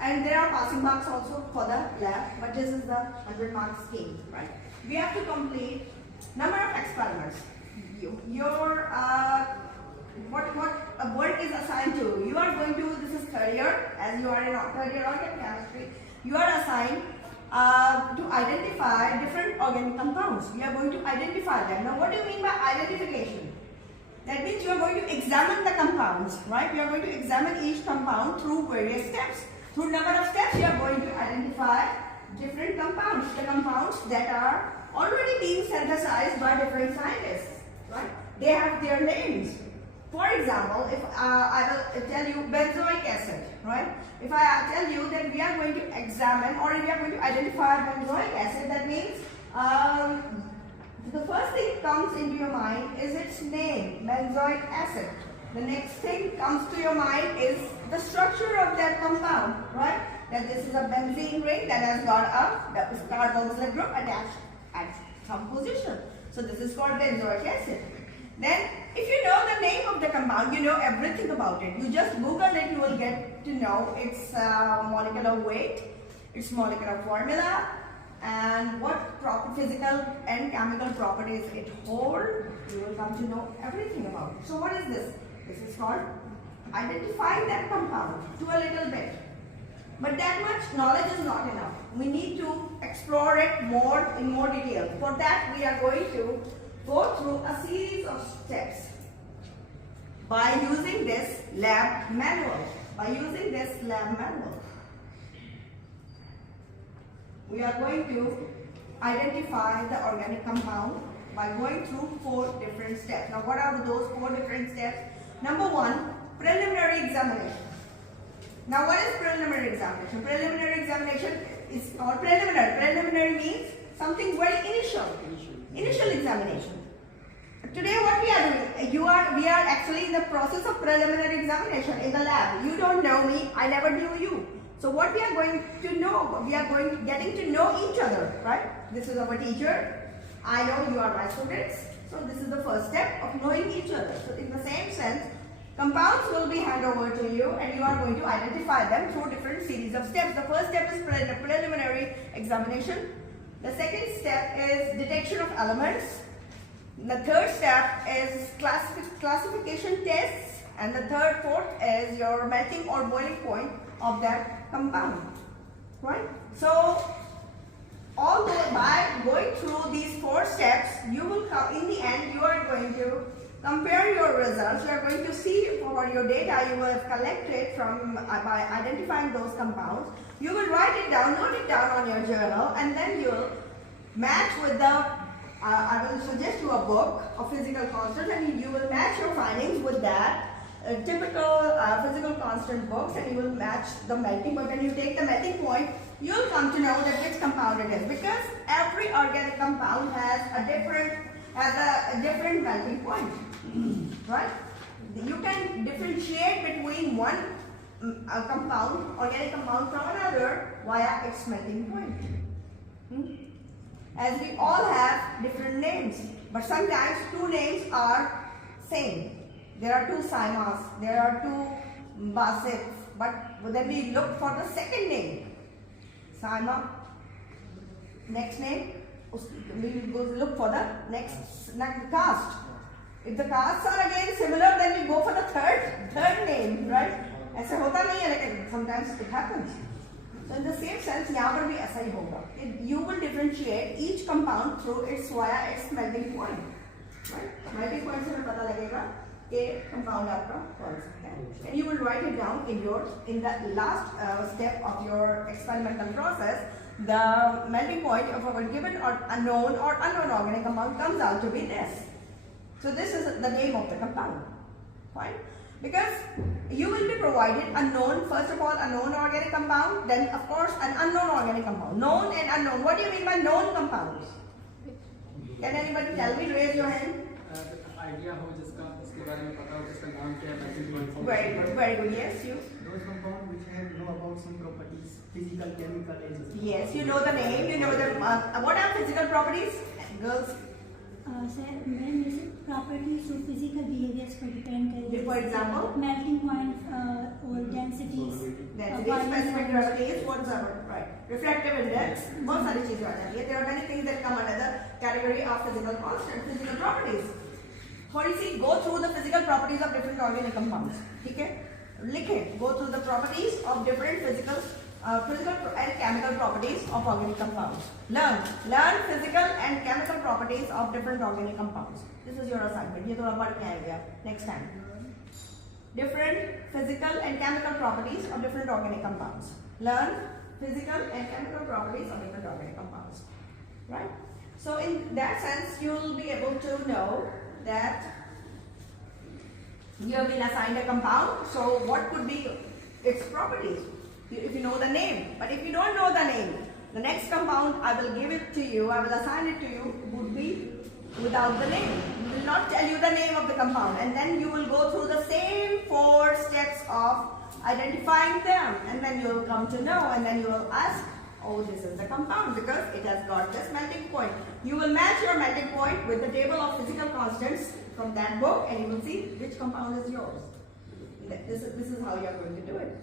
and there are passing marks also for the lab, but this is the 100 mark scheme, right? We have to complete number of experiments. What work is assigned to. You are going to, this is third year, as you are in third year organic chemistry, you are assigned to identify different organic compounds. We are going to identify them. Now what do you mean by identification? That means you are going to examine the compounds, right? We are going to examine each compound through various steps. Through number of steps, you are going to identify different compounds, the compounds that are already being synthesized by different scientists, right? They have their names. For example, if I will tell you benzoic acid, right? If I tell you that we are going to examine or we are going to identify benzoic acid, that means the first thing comes into your mind is its name, benzoic acid. The next thing comes to your mind is the structure of that compound, right? That this is a benzene ring that has got a carboxylic group attached at some position. So this is called benzoic acid. Then if you know the name of the compound, you know everything about it. You just Google it, you will get to know its molecular weight, its molecular formula, and what physical and chemical properties it holds. You will come to know everything about it. So what is this? This is called identifying that compound to a little bit. But that much knowledge is not enough. We need to explore it in more detail. For that, we are going to go through a series of steps by using this lab manual. We are going to identify the organic compound by going through 4 different steps. Now what are those 4 different steps? Number 1, preliminary examination. Now what is preliminary examination? Preliminary examination is called preliminary. Preliminary means something very initial examination. Today what we are doing, we are actually in the process of preliminary examination in the lab. You don't know me, I never knew you. So what we are going to know, getting to know each other, right? This is our teacher, I know you are my students. So this is the first step of knowing each other. So in the same sense, compounds will be handed over to you and you are going to identify them through different series of steps. The first step is preliminary examination. The second step is detection of elements. The third step is classification tests, and the fourth is your melting or boiling point of that compound, right? So although by going through these 4 steps, you will come, in the end you are going to compare your results. You are going to see for your data you will have collected from by identifying those compounds. You will write it down, note it down on your journal, and then you will match with the I will suggest you a book of physical constants, and you will match your findings with that typical physical constant books, and you will match the melting point. When you take the melting point, you will come to know that which compound it is, because every organic compound has a different melting point, right? You can differentiate between one organic compound from another via its melting point. As we all have different names, but sometimes 2 names are same. There are 2 Simas, there are 2 Basits, but then we look for the second name. Sima, next name, we will look for the next caste. If the castes are again similar, then we go for the third name, right? ऐसे होता नहीं है, लेकिन sometimes it happens. So in the same sense, यहाँ पर भी ऐसा ही होगा. You will differentiate each compound through via its melting point, right? Melting point से हमें पता लगेगा कि compound आपका कौन सा है. And you will write it down in the last step of your experimental process. The melting point of a given or unknown organic compound comes out to be this. So this is the name of the compound, right? Because you will be provided first of all, a known organic compound, then of course an unknown organic compound. Known and unknown. What do you mean by known compounds? Can anybody tell me? Raise your hand. Idea हो जिसका उसके बारे में पता हो जिसका नाम क्या है, melting point. Very good. Yes, you. Those compounds which have know about some properties, physical, chemical, Yes, you know the name. You know the what are physical properties? Girls. Sir ma'am जैसे properties और physical behaviours पर depend करेगी. For example? Melting point और densities. Density, specific gravity, whatsoever, right? Refractive index, बहुत सारी चीजें आ जाती है. There are many things that come under the category of physical constant, physical properties. थोड़ी सी go through the physical properties of different organic compounds. ठीक है? लिखें. Go through the properties of different physical and chemical properties of organic compounds. Learn physical and chemical properties of different organic compounds. This is your assignment. ये थोड़ा पढ़ के आएंगे आप next time. Different physical and chemical properties of different organic compounds. Learn physical and chemical properties of different organic compounds. Right? So in that sense, you will be able to know that you have been assigned a compound. So what could be its properties? If you know the name. But if you don't know the name, the next compound I will give it to you, I will assign it to you, would be without the name. We will not tell you the name of the compound, and then you will go through the same 4 steps of identifying them, and then you will come to know, and then you will ask, oh, this is the compound because it has got this melting point. You will match your melting point with the table of physical constants from that book, and you will see which compound is yours. This is how you are going to do it.